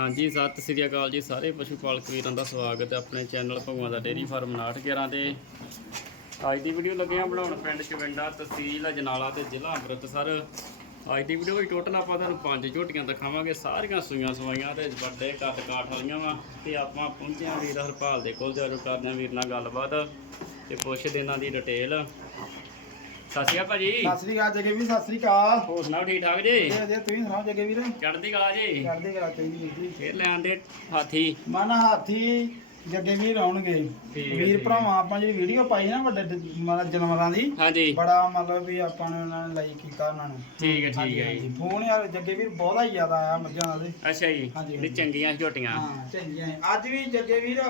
ਹਾਂਜੀ, ਸਤਿ ਸ੍ਰੀ ਅਕਾਲ ਜੀ ਸਾਰੇ ਪਸ਼ੂ ਪਾਲਕ ਵੀਰਾਂ ਦਾ ਸਵਾਗਤ ਹੈ ਆਪਣੇ ਚੈਨਲ ਭਗਵਾਨ ਦਾ ਡੇਰੀ ਫਾਰਮ 911 ਤੇ। ਅੱਜ ਦੀ ਵੀਡੀਓ ਲੱਗੇ ਆ ਬਣਾਉਣ ਪਿੰਡ ਚਵਿੰਡਾ ਤਹਿਸੀਲ ਅਜਨਾਲਾ ਤੇ ਜ਼ਿਲ੍ਹਾ ਅੰਮ੍ਰਿਤਸਰ। ਅੱਜ ਦੀ ਵੀਡੀਓ ਵਿੱਚ ਟੋਟਲ ਆਪਾਂ ਤੁਹਾਨੂੰ ਪੰਜ ਝੋਟੀਆਂ ਦਿਖਾਵਾਂਗੇ, ਸਾਰੀਆਂ ਸੂਈਆਂ ਸਵਾਈਆਂ ਤੇ ਵੱਡੇ ਕੱਦ ਕਾਠ ਵਾਲੀਆਂ ਵਾ ਤੇ ਆਪਾਂ ਪਹੁੰਚੇ ਹਾਂ ਵੀਰ ਹਰਪਾਲ ਦੇ ਕੋਲ ਤੇ ਅੱਜ ਕਰਦੇ ਹਾਂ ਵੀਰ ਨਾਲ ਗੱਲਬਾਤ ਤੇ ਪੁੱਛਦੇ ਇਹਨਾਂ ਦੀ ਡਿਟੇਲ ਸਤਿ ਸ਼੍ਰੀ ਅਕਾਲ ਭਾਜੀ। ਸਤਿ ਸ੍ਰੀ ਅਕਾਲ ਜਗੇ ਵੀ ਸਤਿ ਸ੍ਰੀ ਅਕਾਲ। ਹੋਰ ਸੁਣਾਓ ਠੀਕ ਠਾਕ ਜੀ? ਜੇ ਤੁਸੀਂ ਸੁਣਾਓ ਜਗੇ ਵੀਰ ਚੜ੍ਹਦੀ ਕਲਾ ਜੀ? ਕਰਦੇ ਕਰਾ ਚਾਹੀਦੀ ਜੀ। ਫੇਰ ਲੈਣ ਦੇ ਹਾਥੀ। ਮਨ ਹਾਥੀ ਜੱਗੇ ਵੀਰ ਆਉਣਗੇ। ਠੀਕ ਹੈ, ਵੀਰ ਠੀਕ ਹੈ। ਭਰਾਵਾਂ ਆਪਾਂ ਜਿਹੜੀ ਵੀਡੀਓ ਪਾਈ ਨਾ ਵੱਡੇ ਡ- ਮਤਲਬ ਜਾਨਵਰਾਂ ਦੀ ਹਾਂਜੀ। ਬੜਾ ਮਤਲਬ ਵੀ ਆਪਾਂ ਨੇ ਉਹਨਾਂ ਨੇ ਲਾਈਕ ਕੀਤਾ ਉਹਨਾਂ ਨੂੰ। ਠੀਕ ਹੈ ਠੀਕ ਹੈ। ਜੀ। ਫੋਨ ਯਾਰ ਜੱਗੇ ਵੀਰ ਬਹੁਤਾ ਹੀ ਜ਼ਿਆਦਾ ਆਇਆ ਮੱਝਾਂ ਦੇ ਅੱਛਾ ਜੀ ਹਾਂਜੀ, ਨਹੀਂ। ਚੰਗੀਆਂ ਝੋਟੀਆਂ। ਹਾਂ ਚੰਗੀਆਂ। ਅੱਜ ਵੀ ਜੱਗੇ ਵੀਰ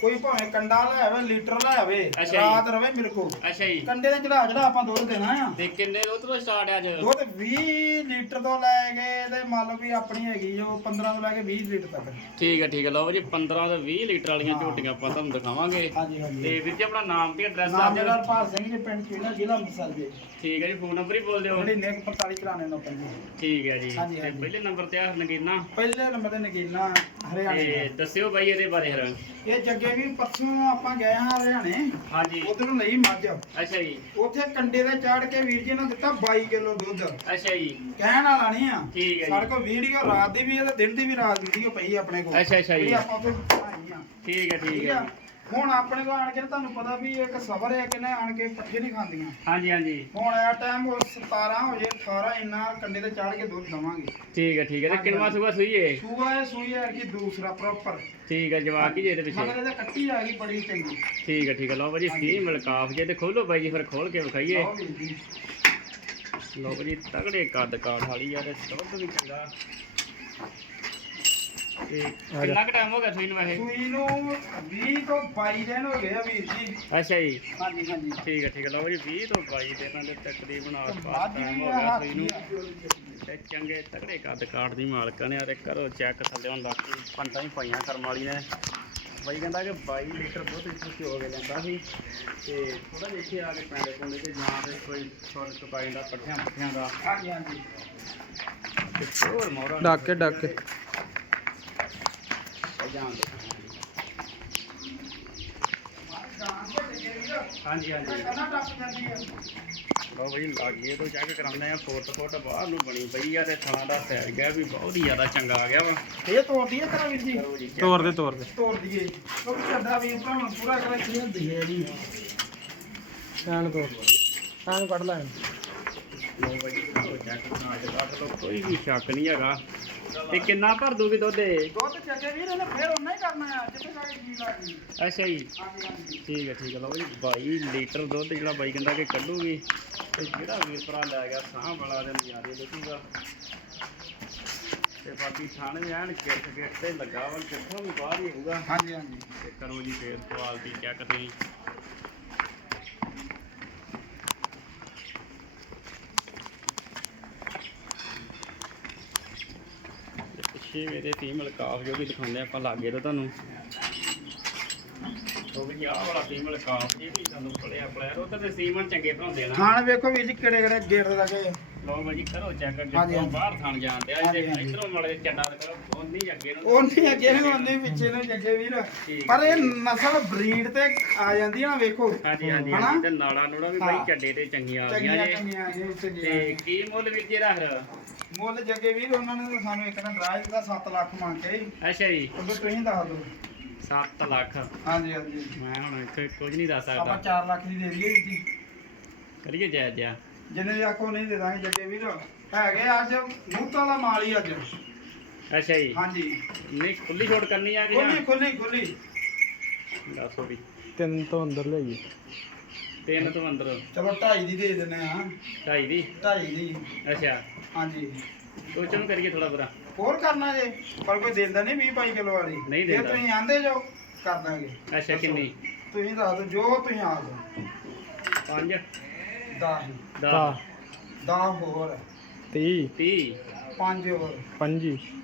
ਕੋਈ ਭਾਵੇਂ ਕੰਡਾ ਲੈ ਆਵੇ ਲੀਟਰ ਲੈ ਆਵੇ ਅੱਛਾ ਜੀ। ਰਾਤ ਰਵੇ ਮੇਰੇ ਕੋਲ। ਅੱਛਾ ਜੀ। ਕੰਡੇ ਦੇ ਚੜਾ ਚੜਾ ਆਪਾਂ ਦੁੱਧ ਦੇਣਾ ਆ। ਤੇ ਕਿੰਨੇ ਦੁੱਧ ਤੋਂ ਸਟਾਰਟ ਹੈ ਅੱਜ? ਦੁੱਧ 20 ਲੀਟਰ ਤੋਂ ਲੈ ਕੇ ਤੇ ਮੰਨ ਲਓ ਵੀ ਆਪਣੀ ਹੈਗੀ ਜੋ 15 ਤੋਂ ਲੈ ਕੇ 20 ਲੀਟਰ ਤੱਕ। ਠੀਕ ਹੈ ਠੀਕ ਹੈ ਲਓ ਜੀ 15 ਤੋਂ 20 ਲੀਟਰ ਵਾਲੀਆਂ। ਝੋਟੀਆਂ ਆਪਾਂ ਤੁਹਾਨੂੰ ਦਿਖਾਵਾਂਗੇ। ਹਾਂਜੀ ਹਾਂਜੀ। ਤੇ ਵੀਰ ਜੀ ਆਪਣਾ ਨਾਮ ਤੇ ਐਡਰੈਸ ਨਾਮ ਦੱਸ ਦਿਓ। ਹਰਪਾਲ ਸਿੰਘ ਜੀ ਪਿੰਡ ਚੀਨਾ ਜ਼ਿਲ੍ਹਾ ਅੰਮ੍ਰਿਤਸਰ ਦੇ ਠੀਕ ਹੈ ਜੀ ਫੋਨ ਨੰਬਰ ਹੀ ਬੋਲ ਦਿਓ। ਜਿਹੜੀ ਨੇਕ 45 ਕਰਾਣੇ ਨੋ ਪੰਜੀ। ਠੀਕ ਹੈ ਜੀ। ਹਾਂਜੀ, ਤੇ ਹਾਂਜੀ। ਪਹਿਲੇ ਨੰਬਰ ਤੇ ਆ ਨਗੀਨਾ। ਪਹਿਲੇ ਨੰਬਰ ਤੇ ਨਗੀਨਾ ਹਰਿਆਣੇ ਤੇ। ਦੱਸਿਓ ਬਾਈ ਇਹਦੇ ਬਾਰੇ ਹਰ ਇਹ ਜੱਗੇ ਵੀ ਪਰਸੋਂ ਆਪਾਂ ਗਏ ਹਾਂ ਹਰਿਆਣੇ। ਹਾਂਜੀ। ਉਧਰੋਂ ਲਈ ਮੱਝ। ਅੱਛਾ ਜੀ। ਉੱਥੇ ਕੰਡੇ ਤੇ ਚਾੜ ਕੇ ਵੀਰ ਜੀ ਨੇ ਦਿੱਤਾ 22 ਕਿਲੋ ਦੁੱਧ। ਅੱਛਾ ਜੀ। ਕਹਿਣ ਵਾਲਾ ਨਹੀਂ ਆ। ਠੀਕ ਹੈ ਸਾਡੇ ਜੀ ਕੋਲ ਵੀਡੀਓ ਰਾਤ ਦੀ ਵੀ ਹੈ ਤੇ ਦਿਨ ਦੀ ਵੀ ਰਾਤ ਦੀ ਵੀਡੀਓ ਪਈ ਆਪਣੇ ਕੋਲ। ਅੱਛਾ, ਅੱਛਾ ਜੀ। ਜਿਹੜੀ ਆਪਾਂ ਉੱਥੇ ਬਣਾਈ ਆ। ਠੀਕ ਹੈ ਠੀਕ ਠੀਕ ਹੈ ਆ? ਹੁਣ ਆਪਣੇ ਕੋਲ ਆਣ ਕੇ ਨਾ ਤੁਹਾਨੂੰ ਪਤਾ ਵੀ ਇੱਕ ਸਬਰ ਹੈ ਕਿ ਨਾ ਆਣ ਕੇ ਪੱਠੇ ਨਹੀਂ ਖਾਂਦੀਆਂ। ਹਾਂਜੀ ਹਾਂਜੀ। ਹੁਣ ਇਹ ਟਾਈਮ 17 ਹੋ ਜੇ 18 ਇੰਨਾ ਕੰਡੇ ਤੇ ਚਾੜ ਕੇ ਦੁੱਧ ਦਵਾਂਗੇ। ਠੀਕ ਹੈ ਠੀਕ ਹੈ। ਤੇ ਕਿੰਨਵਾ ਸੁਗਾ ਸੂਈ ਏ? ਸੂਆ ਹੈ ਸੂਈ ਹੈ ਕਿ ਦੂਸਰਾ ਪ੍ਰੋਪਰ ਠੀਕ ਹੈ ਜਵਾਕ ਹੀ ਜੇ ਇਹਦੇ ਪਿੱਛੇ। ਮਗਰ ਇਹਦੇ ਕੱਟੀ ਆ ਗਈ ਬੜੀ ਚੰਗੀ। ਠੀਕ ਹੈ ਠੀਕ ਹੈ। ਲਓ ਬਾਈ ਜੀ ਫੀ ਮਿਲਕਾਫ ਜੇ ਤੇ ਖੋਲੋ ਬਾਈ ਜੀ ਫਿਰ ਖੋਲ ਕੇ ਵਿਖਾਈਏ। ਲਓ ਜੀ। ਤਗੜੇ ਕੱਦ ਕਾਠ ਵਾਲੀ ਆ ਤੇ ਦੁੱਧ ਵੀ ਚੰਗਾ। ਤੇ ਕਿੰਨਾ ਕੁ ਟਾਈਮ ਹੋ ਗਿਆ ਸੂਈ ਨੂੰ ਵੈਸੇ? ਸੂਈ ਨੂੰ 20 ਤੋਂ 22 ਦਿਨ ਹੋ ਗਏ ਆ ਵੀਰ ਜੀ। ਅੱਛਾ ਜੀ। ਹਾਂਜੀ ਹਾਂਜੀ। ਠੀਕ ਹੈ ਠੀਕ ਹੈ ਲਓ ਜੀ 20 ਤੋਂ 22 ਦਿਨਾਂ ਦੇ ਤਕਰੀਬਨ ਆਸ-ਪਾਸ ਟਾਈਮ ਹੋ ਗਿਆ ਸੂਈ ਨੂੰ। ਤੇ ਚੰਗੇ ਤਗੜੇ ਕੱਦ ਕਾਠ ਦੀ ਮਾਲਕਾਂ ਨੇ ਆ ਤੇ ਕਰੋ ਚੈੱਕ ਥੱਲੇ ਬਾਕੀ ਪੰਟਾਂ ਹੀ ਪਾਈਆਂ ਕਰਮ ਵਾਲੀ ਨੇ। ਬਾਈ ਕਹਿੰਦਾ ਕਿ 22 ਲੀਟਰ ਦੁੱਧ ਇੱਥੇ ਹੋ ਕੇ ਲੈਂਦਾ ਸੀ ਤੇ ਥੋੜਾ ਇੱਥੇ ਆ ਕੇ ਪੈਂਦੇ ਪੁੰਦੇ ਤੇ ਜਾਂ ਤੇ ਕੋਈ ਛੋਟ ਚੁਕਾਈ ਦਾ ਪੱਠਿਆਂ ਪੱਠਿਆਂ ਦਾ। ਹਾਂਜੀ ਹਾਂਜੀ। ਤੇ ਹੋਰ ਮੋਰਾ ਡੱਕ ਡੱਕ। ਹਾਂਜੀ ਹਾਂਜੀ। ਕੰਨਾ ਟੱਪ ਜਾਂਦੀ ਆ ਲਓ ਬਈ ਲਾਗੇ ਤੋਂ ਚੈੱਕ ਕਰਾਉਂਦੇ ਆ ਫੁੱਟ ਫੁੱਟ ਬਾਹਰ ਨੂੰ ਬਣੀ ਪਈ ਆ ਤੇ ਥਣਾ ਦਾ ਸੈਰ ਗਿਆ ਵੀ ਬਹੁਤ ਹੀ ਜ਼ਿਆਦਾ ਚੰਗਾ ਆ ਗਿਆ ਵਾ। ਇਹ ਤੋੜਦੀ ਹੈ ਤੇਰਾ ਵੀਰ ਜੀ? ਕਰੋ ਜੀ check। ਤੋਰ ਦੇ ਤੋਰ ਦੇ। ਤੋੜ ਦਈਏ। ਕਿਉਂਕਿ ਸਾਡਾ ਵੀਰ ਭਰਾ ਪੂਰਾ ਕਰਾ ਕੀ ਹੁੰਦੀ ਹੈ ਜੀ। ਐਨ ਤੋਰ ਐਨ ਕੱਢ ਲੈ ਲਓ ਬਈ ਕਰੋ ਚੈੱਕ ਬਣਾ ਕੇ ਕੱਢ ਲਓ ਕੋਈ ਵੀ ਸ਼ੱਕ ਨਹੀਂ ਹੈਗਾ। ਤੇ ਕਿੰਨਾ ਭਰ ਦੂਗੀ ਦੁੱਧ ਇਹ? ਦੁੱਧ ਚੱਗੇ ਵੀਰ ਇਹਨੇ ਫੇਰ ਉਹਨਾਂ ਹੀ ਕਰਨਾ ਆ ਜਿੱਥੇ ਜਾ ਕੇ ਜੀ ਅੱਛਾ ਜੀ। ਹਾਂਜੀ ਹਾਂਜੀ। ਠੀਕ ਹੈ ਠੀਕ ਹੈ ਲਓ ਜੀ 22 ਲੀਟਰ ਦੁੱਧ ਜਿਹੜਾ ਬਾਈ ਕਹਿੰਦਾ ਕਿ ਕੱਢੂਗੀ। ਤੇ ਜਿਹੜਾ ਵੀਰ ਭਰਾ ਲੈ ਗਿਆ ਸਾਹ ਵਾਲਾ ਦੇ ਨਜ਼ਾਰੇ ਦੇਖੂਗਾ। ਤੇ ਬਾਕੀ ਥਾਣੇ ਐਨ ਗਿੱਟ ਗਿੱਟ ਤੇ ਲੱਗਾ ਵਾ ਕਿੱਥੋਂ ਵੀ ਬਾਹਰ ਹੀ ਹੋਊਗਾ। ਹਾਂਜੀ ਹਾਂਜੀ। ਤੇ ਕਰੋ ਜੀ ਫੇਰ ਕੁਆਲਿਟੀ ਚੈੱਕ ਤੁਸੀਂ। ਤੇ ਪਿੱਛੇ ਮੇਰੇ ਫੀਮੇਲ ਕਾਫ ਜੋ ਵੀ ਦਿਖਾਉਂਦੇ ਆਪਾਂ ਲਾਗੇ ਤੋਂ ਤੁਹਾਨੂੰ। ਉਹ ਵੀ ਆਹ ਵਾਲਾ ਫੀਮੇਲ ਕਾਫ ਇਹ ਵੀ ਤੁਹਾਨੂੰ ਪੜਿਆ ਪੜਿਆ ਉਹ ਤਾਂ ਸੀਮਨ ਚੰਗੇ ਆ ਨਾ। ਖਾਣ ਵੇਖੋ ਵੀਰ ਜੀ ਕਿਹੜੇ ਕਿਹੜੇ ਗੇਟ ਲੱਗੇ। ਲਓ ਬਾਜੀ ਕਰੋ ਚੈੱਕ ਜਿੱਥੋਂ। ਬਾਹਰ ਥਾਣ ਜਾਂਦੇ ਆ ਹਾਂਜੀ, ਜੇ ਹਾਂਜੀ। ਇਧਰੋਂ ਮੜੇ ਚੱਡਾ ਕਰੋ ਉਹ ਨਹੀਂ ਅੱਗੇ ਨੂੰ। ਉਹ ਨਹੀਂ ਅੱਗੇ ਨੂੰ ਆਉਂਦੇ ਪਿੱਛੇ ਨੂੰ ਜੱਗੇ ਵੀਰ। ਠੀਕ। ਪਰ ਇਹ ਨਸਲ ਬਰੀਡ ਤੇ ਆ ਜਾਂਦੀ ਆ ਨਾ ਵੇਖੋ। ਹਾਂਜੀ ਹਾਂਜੀ ਹਨਾ? ਹਾਂਜੀ ਤੇ ਨਾੜਾ ਨੂੜਾ ਵੀ ਬਾਈ ਹਾਂ। ਚੱਡੇ ਤੇ ਚੰਗੀਆਂ ਆ ਗਈਆਂ ਜੇ। ਤੇ ਕੀ ਮੁੱਲ ਜੀ ਮੁੱਲ ਜੱਗੇ ਵੀਰ ਉਹਨਾਂ ਨੇ ਤਾਂ ਸਾਨੂੰ ਇੱਕ ਦਿਨ ਡਰਾਜ ਦਾ 7 ਲੱਖ ਮੰਗ ਕੇ ਅੱਛਾ ਜੀ। ਉਦੋਂ ਤੁਸੀਂ ਦੱਸ ਦਿਓ। 7 ਲੱਖ। ਹਾਂਜੀ ਹਾਂਜੀ। ਮੈਂ ਹੁਣ ਇੱਥੇ ਕੁਝ ਨਹੀਂ ਦੱਸ ਆਪਾਂ ਸਕਦਾ 4 ਲੱਖ ਦੀ ਦੇ ਦਈਏ ਵੀਰ ਜੀ। ਕਰੀਏ ਜਾਇਜ਼ ਜਿਹਾ। ਜਿੰਨੇ ਦੀ ਆਖੋ ਨਹੀਂ ਦੇ ਦਾਂਗੇ ਜੱਗੇ ਵੀਰ। ਹੈਗੇ ਅੱਜ ਮੂਤ ਵਾਲਾ ਮਾਲ ਹੀ ਅੱਜ। ਅੱਛਾ ਜੀ। ਹਾਂਜੀ। ਨਹੀਂ ਖੁੱਲੀ ਛੋਟ ਕਰਨੀ ਆ ਕਿ ਖੁੱਲੀ ਖੁੱਲੀ ਖੁੱਲੀ ਦੱਸੋ ਵੀ। ਤਿੰਨ ਤੋਂ ਅੰਦਰ ਲਈਏ ਤਿੰਨ ਤੋਂ ਅੰਦਰ। ਚਲੋ 2.5 ਦੀ ਦੇ ਦਿੰਨੇ ਆ। ਢਾਈ ਦੀ? 2.5 ਦੀ। ਅੱਛਾ। ਹਾਂਜੀ। ਸੋਚੋ ਨੂੰ ਕਰੀਏ ਥੋੜਾ ਬਰਾ ਹੋਰ ਕਰਨਾ ਜੇ ਪਰ ਕੋਈ ਦਿੰਦਾ ਨਹੀਂ 20 22 ਕਿਲੋ ਵਾਲੀ। ਨਹੀਂ ਜੇ ਦਿੰਦਾ। ਤੁਸੀਂ ਆਂਦੇ ਜੋ ਕਰ ਦਾਂਗੇ। ਅੱਛਾ ਕਿੰਨੀ? ਤੁਸੀਂ ਦੱਸ ਦਿਓ ਜੋ ਤੁਸੀਂ ਆ ਦਿਓ। 5 10 ਦਾ 10 10 ਹੋਰ। 30 30 5 ਹੋਰ। 25 ਇੱਕ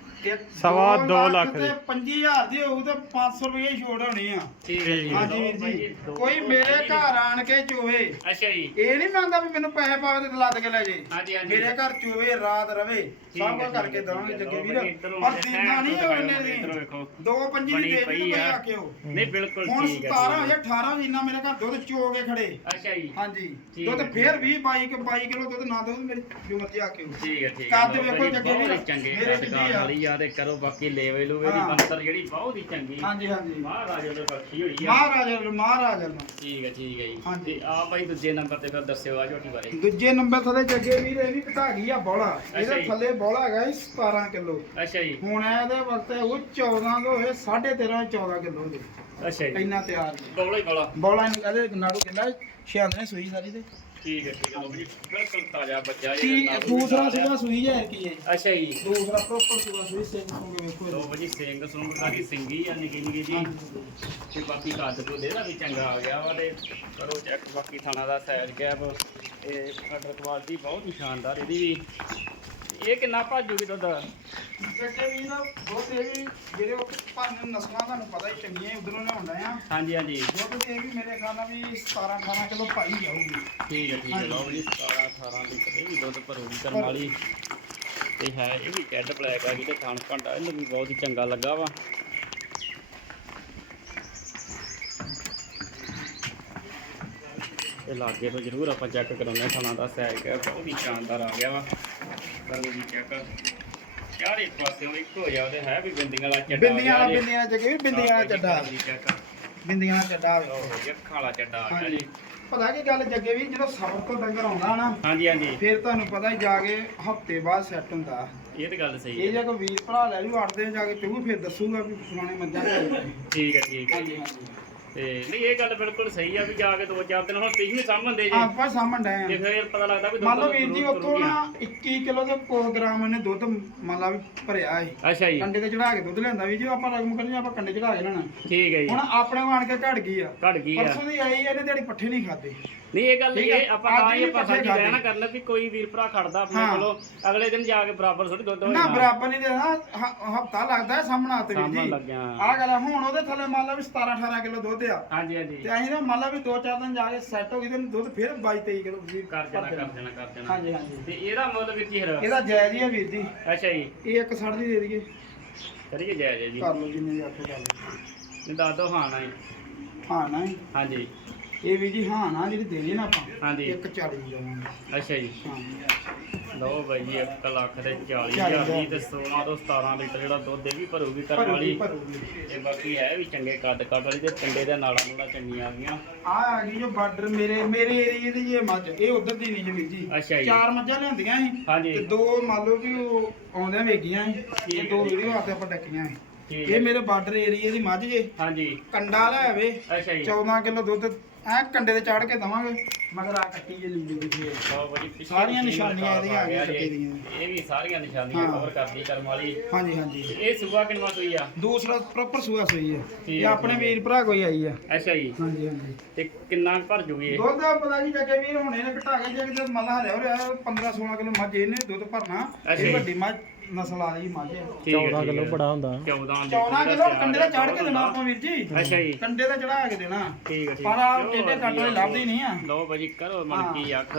ਸਵਾ ਦੋ ਦੋ ਲੱਖ ਦੀ। 25000 ਦੀ ਹੋਊ ਤੇ 500 ਰੁਪਏ ਛੋੜ ਹੋਣੀ ਆ। ਠੀਕ ਹੈ ਜੀ। ਹਾਂਜੀ ਵੀਰ ਜੀ। ਕੋਈ ਮੇਰੇ ਘਰ ਆਣ ਕੇ ਚੋਵੇ। ਅੱਛਾ ਜੀ। ਇਹ ਨਹੀਂ ਮੰਗਦਾ ਵੀ ਮੈਨੂੰ ਪੈਸੇ ਪਾਵੇ ਤੇ ਲੱਦ ਕੇ ਲੈ ਜੇ। ਹਾਂਜੀ ਹਾਂਜੀ। ਮੇਰੇ ਘਰ ਚੋਵੇ ਰਾਤ ਰਵੇ। ਸਭ ਹੈ, ਕੁਝ ਕਰਕੇ ਹੈ, ਦਵਾਂਗੇ ਜੱਗੇ ਵੀਰ। ਪਰ ਦਿੰਦਾ ਨਹੀਂ ਉਹਨੇ ਦੀ। ਦੋ ਪੰਜੀ ਦੀ ਦੇ ਪਈ ਦੇ ਆ। ਕੇ ਉਹ ਨਹੀਂ ਬਿਲਕੁਲ ਹੁਣ ਠੀਕ ਹੈ 17 ਠੀਕ ਜਾਂ ਹੈ। 18 ਜਿੰਨਾ ਮੇਰੇ ਘਰ ਦੁੱਧ ਚੋ ਕੇ ਖੜੇ। ਅੱਛਾ ਜੀ। ਹਾਂਜੀ। ਠੀਕ ਦੁੱਧ ਹੈ, ਫੇਰ 20 22 ਕਿ 22 ਕਿਲੋ ਦੁੱਧ ਨਾ ਦੋ ਮੇਰੇ ਜੋ ਮਰਜ਼ੀ ਆ ਕੇ ਉਹ। ਠੀਕ ਹੈ। ਠੀਕ ਕੱਦ ਲਓ ਵੇਖੋ ਬਈ, ਜੱਗੇ ਬਹੁਤ ਵੀਰ, ਹੀ ਚੰਗੇ ਮੇਰੇ ਕਿੱਡੀ ਆ। ਤੇ ਕਰੋ ਬਾਕੀ ਲੇਵੇ ਲੂਵੇ ਦੀ ਹਾਂ। ਬੰਤਰ ਜਿਹੜੀ ਬਹੁਤ ਹੀ ਚੰਗੀ ਹਾਂਜੀ ਹਾਂਜੀ। ਮਹਾਰਾਜਾ ਦੇ ਬਖਸ਼ੀ ਹੋਈ ਆ। ਮਹਾਰਾਜਾ ਮਹਾਰਾਜਾ ਨੂੰ ਠੀਕ ਹੈ ਠੀਕ ਹੈ ਜੀ। ਹਾਂਜੀ। ਤੇ ਆ ਭਾਈ ਦੂਜੇ ਨੰਬਰ ਤੇ ਫਿਰ ਦੱਸਿਓ ਆ ਝੋਟੀ ਬਾਰੇ। ਦੂਜੇ ਨੰਬਰ ਥੱਲੇ ਜੱਗੇ ਵੀਰ ਇਹ ਵੀ ਘਟਾ ਗਈ ਆ ਬੋਲਾ। ਇਹਦੇ ਜੀ। ਥੱਲੇ ਬੋਲਾ ਹੈਗਾ ਜੀ 17 ਕਿਲੋ। ਅੱਛਾ ਜੀ। ਹੁਣ ਇਹਦੇ ਵਕਤ ਉਹ 14 ਤੋਂ ਹੋਏ 13.5 14 ਕਿਲੋ ਦੇ ਅੱਛਾ ਜੀ। ਇੰਨਾ ਤਿਆਰ। ਬੋਲਾ ਹੀ ਬੋਲਾ। ਬੋਲਾ ਇਹਨੂੰ ਕਹਿੰਦੇ ਨਾੜੂ ਕਹਿੰਦਾ ਛਿਆਂਦੇ ਸੂਈ ਸਾਰੀ ਤੇ। ਠੀਕ ਹੈ ਠੀਕ ਹੈ। ਜੀ ਬਿਲਕੁਲ ਤਾਜ਼ਾ ਬੱਚਾ ਤੀ ਨਾਲ ਦੂਸਰਾ ਸੂਆ ਸੂਈ ਹੈ ਕੀ ਹੈ ਅੱਛਾ ਜੀ। ਦੂਸਰਾ ਪ੍ਰੋਪਰ ਸੂਆ ਸੂਈ ਸਿੰਘ ਸੁੰਗ ਵੇਖੋ ਲੋ ਜੀ ਸਿੰਘ ਸੁੰਗ ਸਾਰੀ ਸਿੰਗੀ ਆ ਨਿੱਕੀ ਨਿੱਕੀ ਜੀ। ਤੇ ਬਾਕੀ ਕੱਦ ਕੋ ਦੇ ਦਾ ਵੀ ਚੰਗਾ ਆ ਗਿਆ ਵਾ ਤੇ ਕਰੋ ਚੈੱਕ ਬਾਕੀ ਥਾਣਾ ਦਾ ਸਾਈਜ਼ ਗੈਪ ਇਹ ਆਰਡਰ ਕੁਆਲਿਟੀ ਬਹੁਤ ਹੀ ਸ਼ਾਨਦਾਰ ਇਹਦੀ ਵੀ ਇਹ ਕਿੰਨਾ ਭਾਜੂਗੀ ਦੁੱਧ ਜੱਗੇ ਵੀਰ ਦੁੱਧ ਇਹ ਵੀ ਜਿਹੜੇ ਉਹ ਭਾਵੇਂ ਨਸਲਾਂ ਤੁਹਾਨੂੰ ਪਤਾ ਹੀ ਚੰਗੀਆਂ ਉਧਰੋਂ ਲਿਆਉਂਦਾ ਆ। ਹਾਂਜੀ ਹਾਂਜੀ। ਦੁੱਧ ਤੇ ਇਹ ਵੀ ਮੇਰੇ ਖਿਆਲ ਨਾਲ ਵੀ 17 18 ਕਿਲੋ ਪਾਈ ਜਾਊਗੀ। ਠੀਕ ਹੈ ਠੀਕ ਹੈ। ਲਓ ਜੀ 17 18 ਲੀਟਰ ਇਹ ਵੀ ਦੁੱਧ ਭਰੂਗੀ ਕਰਨ ਵਾਲੀ। ਤੇ ਹੈ ਇਹ ਵੀ ਕੈਡ ਬਲੈਕ ਆ ਜਿਹਦੇ ਥਣ ਭੰਡਾ ਇਹਨੂੰ ਵੀ ਬਹੁਤ ਹੀ ਚੰਗਾ ਲੱਗਾ ਵਾ। ਇਹ ਲਾਗੇ ਤੋਂ ਜ਼ਰੂਰ ਆਪਾਂ ਚੈੱਕ ਕਰਾਉਂਦੇ ਥਣਾ ਦਾ ਸਾਈਜ਼ ਹੈ ਬਹੁਤ ਹੀ ਸ਼ਾਨਦਾਰ ਆ ਗਿਆ ਵਾ। ਕਰੋ ਜੀ ਚੈੱਕ ਚਾਰੇ ਪਾਸਿਓਂ ਇੱਕੋ ਜਿਹਾ ਤੇ ਹੈ ਵੀ ਬਿੰਦੀਆਂ ਵਾਲਾ ਚੱਡਾ ਬਿੰਦੀਆਂ ਵਾਲਾ ਬਿੰਦੀਆਂ ਵਾਲਾ ਜੱਗੇ ਵੀ ਬਿੰਦੀਆਂ ਵਾਲਾ ਚੱਡਾ। ਚੈੱਕ ਬਿੰਦੀਆਂ ਵਾਲਾ ਚੱਡਾ ਆਵੇ ਉਹ ਅੱਖਾਂ ਵਾਲਾ ਚੱਡਾ ਆ ਗਿਆ ਹਾਂਜੀ। ਜੀ। ਪਤਾ ਕੀ ਗੱਲ ਜੱਗੇ ਵੀ ਜਦੋਂ ਤੋਂ ਡੰਗਰ ਆਉਂਦਾ ਨਾ ਹਾਂਜੀ ਹਾਂਜੀ। ਫਿਰ ਤੁਹਾਨੂੰ ਪਤਾ ਹੀ ਜਾ ਕੇ ਹਫ਼ਤੇ ਬਾਅਦ ਸੈੱਟ ਹੁੰਦਾ। ਇਹ ਤੇ ਗੱਲ ਸਹੀ ਇਹ ਹੈ। ਜੇ ਕੋਈ ਵੀਰ ਭਰਾ ਲੈ ਅੱਠ ਦਿਨ ਜਾ ਕੇ ਚੂ ਫਿਰ ਦੱਸੂਗਾ ਵੀ ਫਲਾਣੇ ਮੱਝਾਂ ਲੈ ਠੀਕ ਹੈ ਠੀਕ ਹੈ ਹਾਂਜੀ ਹਾਂਜੀ। ਤੇ ਨਹੀਂ ਇਹ ਗੱਲ ਬਿਲਕੁਲ ਸਹੀ ਆ ਵੀ ਜਾ ਕੇ ਦੋ ਚਾਰ ਦਿਨ ਹੁਣ ਤੁਸੀਂ ਵੀ ਸਾਂਭਣਦੇ ਜੀ। ਆਪਾਂ ਸਾਹਮਣ ਡਏ ਤੇ ਆ ਫਿਰ ਪਤਾ ਲੱਗਦਾ ਵੀ ਮੰਨ ਲਓ ਦੁੱਧ ਵੀਰ ਜੀ ਤੁਰ- ਉੱਥੋਂ ਤੁਰ ਨਾ 21 ਕਿਲੋ ਦੇ ਕੋਹ ਗ੍ਰਾਮ ਇਹਨੇ ਦੁੱਧ ਮੰਨ ਲਾ ਵੀ ਭਰਿਆ ਹੈ ਗਿਆ। ਅੱਛਾ ਜੀ। ਕੰਡੇ ਤੇ ਚੜਾ ਕੇ ਦੁੱਧ ਲਿਆਂਦਾ ਵੀ ਜੇ ਆਪਾਂ ਰਕਮ ਕਰਨੀ ਆਪਾਂ ਕੰਡੇ ਚੜਾ ਕੇ ਲੈਣਾ। ਠੀਕ ਹੈ ਜੀ। ਹੁਣ ਆਪਣੇ ਕੋਲ ਆਣ ਕੇ ਘਟ ਗਈ ਆ। ਘਟ ਗਈ ਆ। ਪਰਸੋਂ ਦੀ ਆਈ ਇਹਨੇ ਦਿਹਾੜੀ ਪੱਠੇ ਨਹੀਂ ਖਾਦੇ ਨਹੀਂ ਇਹ ਗੱਲ ਠੀਕ ਹੈ, ਇਹ ਆਪਾਂ ਤਾਂ ਹੀ ਵੀ ਆਪਾਂ ਪੱਠੇ ਸਾਡੀ ਖਾਧੇ। ਰਹਿਣਾ ਕਰਨਾ ਵੀ ਕੋਈ ਵੀਰ ਭਰਾ ਖੜਦਾ ਆਪਣੇ। ਕੋਲੋਂ ਅਗਲੇ ਦਿਨ ਜਾ ਕੇ ਬਰਾਬਰ ਥੋੜੀ ਦੁੱਧ ਨਾ ਬਰਾਬਰ ਨਹੀਂ ਦੇਣਾ ਹਫਤਾ ਲੱਗਦਾ ਸਾਹਮਣਾ ਤੇ ਵੀਰ ਸਾਂਭਣ ਜੀ ਆ ਗੱਲ ਹੁਣ ਉਹਦੇ ਥੱਲੇ ਮੰਨ ਲਾ ਵੀ 17 18 ਕਿਲੋ ਦੁੱਧ ਆ। ਹਾਂਜੀ ਹਾਂਜੀ। ਤੇ ਅਸੀਂ ਤਾਂ ਮੰਨ ਲਾ ਵੀ 2-4 ਦਿਨ ਜਾ ਕੇ ਸੈੱਟ ਹੋ ਗਈ ਤੇ ਦੁੱਧ ਫਿਰ 22-23 ਕਿਲੋ ਜੀ ਕਰ ਜਾਣਾ ਕਰ ਜਾਣਾ ਕਰ ਜਾਣਾ ਹਾਂਜੀ ਹਾਂਜੀ। ਤੇ ਇਹਦਾ ਮੁੱਲ ਵੀਰ ਜੀ ਫਿਰ? ਇਹਦਾ ਜਾਇਜ਼ ਹੀ ਆ ਵੀਰ ਜੀ। ਅੱਛਾ ਜੀ। ਇਹ ਇੱਕ ਸੜ ਦੀ ਦੇ ਦਈਏ। ਕਰੀਏ ਜਾਇਜ਼ ਜੀ। ਕਰ ਲਓ ਜਿੰਨੇ ਆਪੇ ਕਰ ਲਓ। ਨਹੀਂ ਦੱਸ ਦੋ ਹਾਂ ਨਾ ਜੀ ਹਾਂ ਨਾ ਜੀ। ਹਾਂਜੀ। ਇਹ ਵੀ ਜੀ ਹਾਂ ਨਾ ਜਿਹੜੀ ਦੇਣੀ ਨਾ ਆਪਾਂ ਹਾਂਜੀ। ਇੱਕ 40 ਦੀ ਦੇਵਾਂਗੇ ਅੱਛਾ ਜੀ। ਹਾਂ ਲਓ ਬਾਈ ਜੀ 1 ਲੱਖ ਤੇ 40 ਚਾਲੀ ਹਜ਼ਾਰ ਦੀ ਹਜ਼ਾਰ। ਤੇ 16 ਤੋਂ 17 ਲੀਟਰ ਜਿਹੜਾ ਦੁੱਧ ਇਹ ਵੀ ਭਰੂਗੀ ਕਰਨ ਭਰੂਗੀ ਵਾਲੀ। ਭਰੂਗੀ। ਤੇ ਬਾਕੀ ਹੈ ਵੀ ਚੰਗੇ ਕੱਦ ਕੱਦ ਵਾਲੀ ਤੇ ਪਿੰਡੇ ਦੇ ਨਾਲਾਂ ਨੂਲਾਂ ਚੰਗੀਆਂ ਆ ਗਈਆਂ। ਆ ਆ ਗਈ ਜੋ ਬਾਰਡਰ ਮੇਰੇ ਮੇਰੇ ਏਰੀਏ ਦੀ ਇਹ ਮੱਝ ਇਹ ਉਧਰ ਦੀ ਨਹੀਂ ਜੀ ਵੀਰ ਜੀ। ਅੱਛਾ ਜੀ। ਚਾਰ ਮੱਝਾਂ ਲਿਆਂਦੀਆਂ ਸੀ ਹਾਂਜੀ। ਤੇ ਦੋ ਮੰਨ ਲਓ ਕਿ ਉਹ ਆਉਂਦਿਆਂ ਵੇਗੀਆਂ ਸੀ ਇਹ ਦੋ। ਵੀਡੀਓ ਆਤੇ ਆਪਾਂ ਡੱਕੀਆਂ ਸੀ। ਠੀਕ ਇਹ ਮੇਰੇ ਬਾਰਡਰ ਏਰੀਏ ਦੀ ਮੱਝ ਜੇ। ਹਾਂਜੀ। ਕੰਡਾ ਲੈ ਆਵੇ। ਅੱਛਾ ਜੀ। 14 ਕਿਲੋ ਦੁੱਧ ਐ ਕੰਡੇ ਤੇ ਚਾੜ ਕੇ ਦਵਾਂਗੇ। ਮਗਰ ਆ ਕੱਟੀ ਜੇ ਲੀਲੀ ਦੀ ਪਿੱਛੇ ਸਾਰੀਆਂ ਨਿਸ਼ਾਨੀਆਂ ਇਹਦੀਆਂ ਆ ਗਈਆਂ। ਕੱਟੀ ਦੀਆਂ। ਇਹ ਵੀ ਸਾਰੀਆਂ ਨਿਸ਼ਾਨੀਆਂ ਹਾਂ। ਕਵਰ ਕਰਦੀ ਕਰਮ ਵਾਲੀ। ਹਾਂਜੀ ਹਾਂਜੀ। ਇਹ ਸੁਬਾ ਕਿੰਨਾ ਸੋਈ ਆ? ਦੂਸਰਾ ਪ੍ਰੋਪਰ ਸੂਆ ਸਹੀ ਹੈ। ਇਹ ਆਪਣੇ। ਵੀਰ ਭਰਾ ਕੋਈ ਆਈ ਆ ਅੱਛਾ ਜੀ। ਹਾਂਜੀ ਹਾਂਜੀ। ਤੇ ਕਿੰਨਾ ਭਰ ਜੂਗੀ ਇਹ? ਦੁੱਧ ਦਾ ਪਤਾ ਜੀ ਜੱਗੇ ਵੀਰ ਹੁਣੇ ਨੇ ਘਟਾ ਕੇ ਜੇ ਕਿਤੇ ਮੱਲਾ ਹਰਿਆ ਹੋ ਰਿਹਾ 15 16 ਕਿਲੋ ਮੱਝ ਇਹਨੇ ਦੁੱਧ ਭਰਨਾ। ਅੱਛਾ ਜੀ। ਇਹ ਵੱਡੀ ਮੱਝ ਨਸਲ ਆ ਰਹੀ ਮੱਝ। ਹੈ ਠੀਕ ਹੈ, 14 ਠੀਕ ਕਿਲੋ ਹੈ। ਬੜਾ ਹੁੰਦਾ। 14 14 ਕਿਲੋ ਕੰਡੇ ਤੇ ਚਾੜ ਕੇ ਦੇਣਾ ਆਪਾਂ ਵੀਰ ਜੀ। ਅੱਛਾ ਜੀ। ਕੰਡੇ ਤੇ ਚੜਾ ਕੇ ਦੇਣਾ। ਠੀਕ ਹੈ ਠੀਕ ਪਰ ਆ ਟੇਡੇ ਕੱਟ। ਲੱਭਦੀ ਨਹੀਂ ਆ। ਲਓ ਭਾਜੀ ਕਰੋ ਮਨਕੀ ਅੱਖ।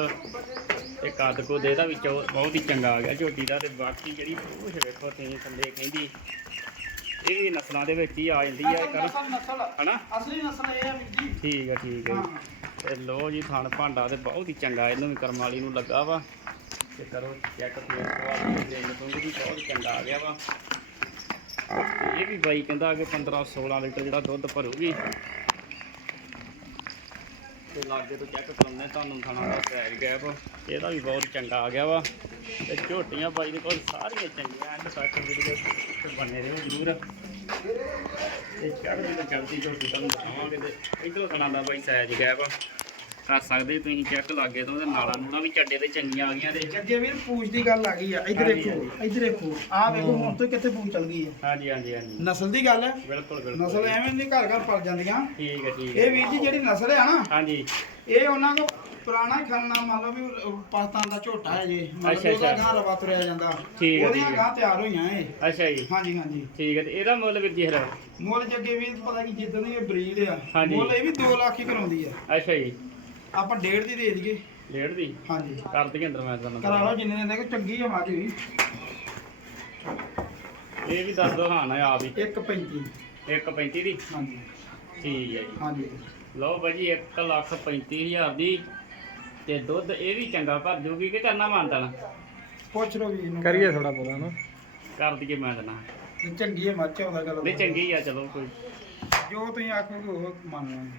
ਤੇ ਕੱਦ ਕੋ ਦੇ ਦਾ ਵਿੱਚੋਂ ਬਹੁਤ ਹੀ ਚੰਗਾ ਆ ਗਿਆ ਝੋਟੀ ਦਾ ਤੇ ਬਾਕੀ ਜਿਹੜੀ ਪੂਛ ਵੇਖੋ ਤੁਸੀਂ ਥੱਲੇ ਕਹਿੰਦੀ ਇਹ ਵੀ ਨਸਲਾਂ ਦੇ ਵਿੱਚ ਹੀ ਆ ਜਾਂਦੀ ਆ ਕਰ। ਹਨਾ? ਅਸਲੀ ਨਸਲ ਇਹ ਆ ਵੀਰ ਜੀ। ਠੀਕ ਆ ਠੀਕ ਆ ਹਾਂ। ਤੇ ਲੋ ਜੀ ਥਣ ਭਾਂਡਾ ਤੇ ਬਹੁਤ ਹੀ ਚੰਗਾ ਇਹਨੂੰ ਵੀ ਕਰਮ ਵਾਲੀ ਨੂੰ ਲੱਗਾ ਵਾ। ਤੇ ਕਰੋ ਚੈੱਕ ਫੇਰ ਕੁਆਲਿਟੀ ਦੇ ਨੂੰ ਵੀ ਬਹੁਤ ਚੰਗਾ ਆ ਗਿਆ ਵਾ। ਇਹ ਵੀ ਬਾਈ ਕਹਿੰਦਾ ਕਿ 15 16 ਲੀਟਰ ਜਿਹੜਾ ਦੁੱਧ ਭਰੂਗੀ। ਤੇ ਲਾਗੇ ਤੋਂ ਚੈੱਕ ਕਰਾਉਂਦੇ ਤੁਹਾਨੂੰ ਥਣਾ ਦਾ ਸਾਈਜ਼ ਗੈਪ। ਇਹਦਾ ਵੀ ਬਹੁਤ ਚੰਗਾ ਆ ਗਿਆ ਵਾ। ਤੇ ਝੋਟੀਆਂ ਬਾਈ ਦੇ ਕੋਲ ਸਾਰੀਆਂ ਚੰਗੀਆਂ ਐਂਡ ਤੱਕ ਵੀਡੀਓ ਬਣੇ ਰਹੋ ਜ਼ਰੂਰ। ਤੇ ਚੜ੍ਹਦੀ ਤੇ ਚੜ੍ਹਦੀ ਝੋਟੀ ਤੁਹਾਨੂੰ ਦਿਖਾਵਾਂਗੇ ਤੇ ਇਧਰੋਂ ਥਣਾ ਦਾ ਬਾਈ ਸਾਈਜ਼ ਗੈਪ। ਕਰ ਸਕਦੇ ਤੁਸੀਂ ਚੈੱਕ ਲਾਗੇ ਤੋਂ ਤੇ ਨਾਲਾਂ ਨੂਲਾਂ ਵੀ ਚੱਡੇ ਤੇ ਚੰਗੀਆਂ ਆ ਗਈਆਂ ਤੇ। ਜੱਗੇ ਵੀਰ ਪੂਛ ਦੀ ਗੱਲ ਆ ਗਈ ਆ। ਇੱਧਰ ਹਾਂਜੀ, ਦੇਖੋ ਇੱਧਰ ਦੇਖੋ। ਆਹ ਵੇਖੋ ਹੁਣ ਤੋਂ ਕਿੱਥੇ ਪੂਛ ਚਲ ਗਈ ਹੈ ਹਾਂਜੀ ਹਾਂਜੀ ਹਾਂਜੀ। ਨਸਲ ਦੀ ਗੱਲ ਹੈ ਬਿਲਕੁਲ ਬਿਲਕੁਲ। ਨਸਲ ਐਵੇਂ ਨਹੀਂ ਘਰ ਘਰ ਪਲ ਜਾਂਦੀਆਂ। ਠੀਕ ਹੈ ਠੀਕ ਇਹ ਹੈ ਵੀਰ ਜੀ ਜਿਹੜੀ ਨਸਲ ਹੈ ਨਾ ਹਾਂਜੀ। ਇਹ ਉਹਨਾਂ ਕੋ ਪੁਰਾਣਾ ਹੀ ਖੰਨਾ ਮੰਨ ਲਓ ਵੀ ਪਾਕਿਸਤਾਨ ਦਾ ਝੋਟਾ ਹੈ ਜੀ। ਮੰਨ ਅੱਛਾ, ਉਹਦਾ ਅੱਛਾ। ਗਾਂ ਰਵਾ ਤੁਰਿਆ ਜਾਂਦਾ। ਠੀਕ ਹੈ, ਉਹਦੀਆਂ ਠੀਕ ਹੈ। ਗਾਂ ਤਿਆਰ ਹੋਈਆਂ ਇਹ। ਅੱਛਾ ਜੀ। ਹਾਂਜੀ ਹਾਂਜੀ। ਠੀਕ ਹੈ ਤੇ ਇਹਦਾ ਮੁੱਲ ਵੀਰ ਜੀ ਫਿਰ ਮੁੱਲ ਜੱਗੇ ਵੀ ਪਤਾ ਕੀ ਜਿੱਦਾਂ ਦੀ ਇਹ ਬਰੀਡ ਆ ਹਾਂਜੀ। ਮੁੱਲ ਇਹ ਵੀ 2 ਲੱਖ ਹੀ ਕਰਾਉਂਦੀ ਆ। ਅੱਛਾ ਜੀ। ਆਪਾਂ ਡੇਢ ਦੀ ਦੇ ਦਈਏ। ਡੇਢ ਦੀ? ਹਾਂਜੀ। ਕਰ ਦਈਏ ਅੰਦਰ ਮੈਂ ਤੁਹਾਨੂੰ ਕਰਾ ਲਓ ਜਿੰਨੇ ਦਿਨ ਦੇ ਚੰਗੀ ਆ ਮੱਝ ਵੀ ਇਹ ਵੀ ਦੱਸ ਦੋ ਹਾਂ ਨਾ ਆਪ ਹੀ। 1.35 1.35 ਦੀ? ਹਾਂਜੀ। ਠੀਕ ਹੈ ਜੀ। ਹਾਂਜੀ। ਲਓ ਭਾਜੀ 1 ਲੱਖ 35000 ਦੀ। ਤੇ ਦੁੱਧ ਇਹ ਵੀ ਚੰਗਾ ਭਰ ਜੂਗੀ ਕਿ ਕਰਨਾ ਮੰਨਦਾ ਨਾ ਪੁੱਛ ਲਓ ਵੀ ਇਹਨੂੰ। ਕਰੀਏ ਥੋੜਾ ਬੋਲਾ ਨਾ। ਕਰ ਦਈਏ ਮੈਂ ਦੇਣਾ ਚੰਗੀ ਹੈ ਮੱਝ ਉਹਦਾ ਗੱਲ ਨਹੀਂ ਚੰਗੀ ਆ ਚਲੋ ਕੋਈ। ਜੋ ਤੁਸੀਂ ਆਖੋਗੇ ਉਹ ਮੰਨ ਲਾਂਗੇ।